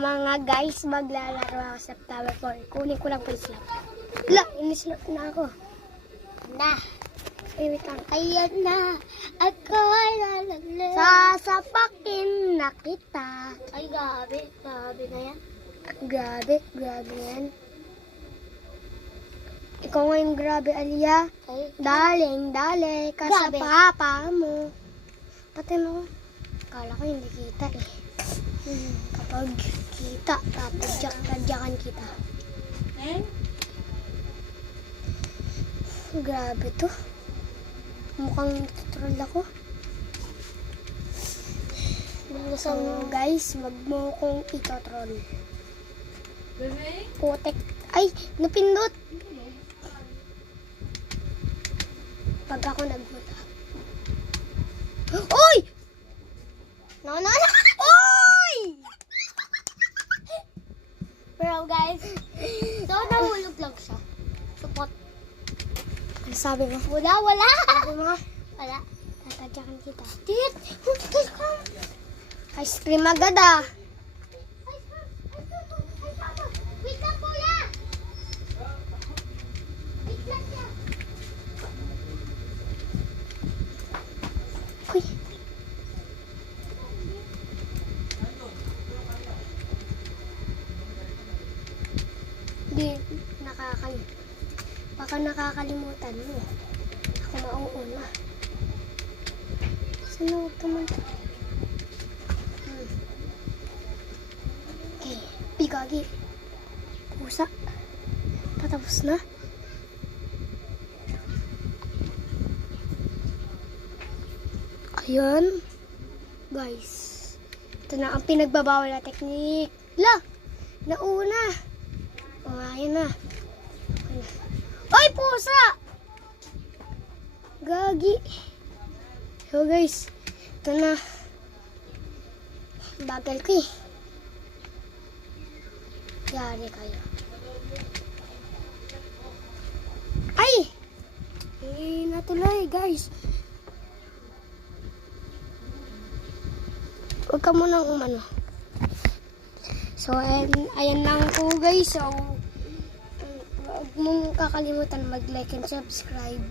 mga guys, maglalaro ako sa Tower 4. Kunin ko lang po yung slot. Wala, in-slot na ako. Na. Wait lang. Ayan na, ako lalala. Sasapakin na kita. Ay, grabe na yan. Grabe yan. Ikaw ngayon grabe, Alia. Ay, Daling, ka sa Grabe. papa mo. Pati mo. Kala ko hindi kita eh. Kapag kita, tapos tadyakan kita. Grabe to. Mukhang troll ako. So guys, wag mo kong ito-troll. Putek. Ay, napindot. Pag ako nagmula. Uy! no. Uy! Pero guys, so nahulog lang siya. Support. Ano sabi mo? Wala. Sabi mo nga, Wala. tatadyakan kita. Tit! Ice cream agad ah. Wait lang, kuya! Wait lang yan. Uy. Hindi, baka nakakalimutan mo. Ako mauuna. Saan ako pumunta? Okay, bigagi. Pusa. Patapos na. Ayun. Guys. Ito na ang pinagbabawal na technique. La! Nauna. O, ayun na. Ay, pusa! Gagi. So, guys. Ito na. Bagal ko eh. Yari kayo. Ay! Natuloy, guys. Huwag ka munang umano. So, ayan lang po guys. So, huwag mong kakalimutan mag-like and subscribe.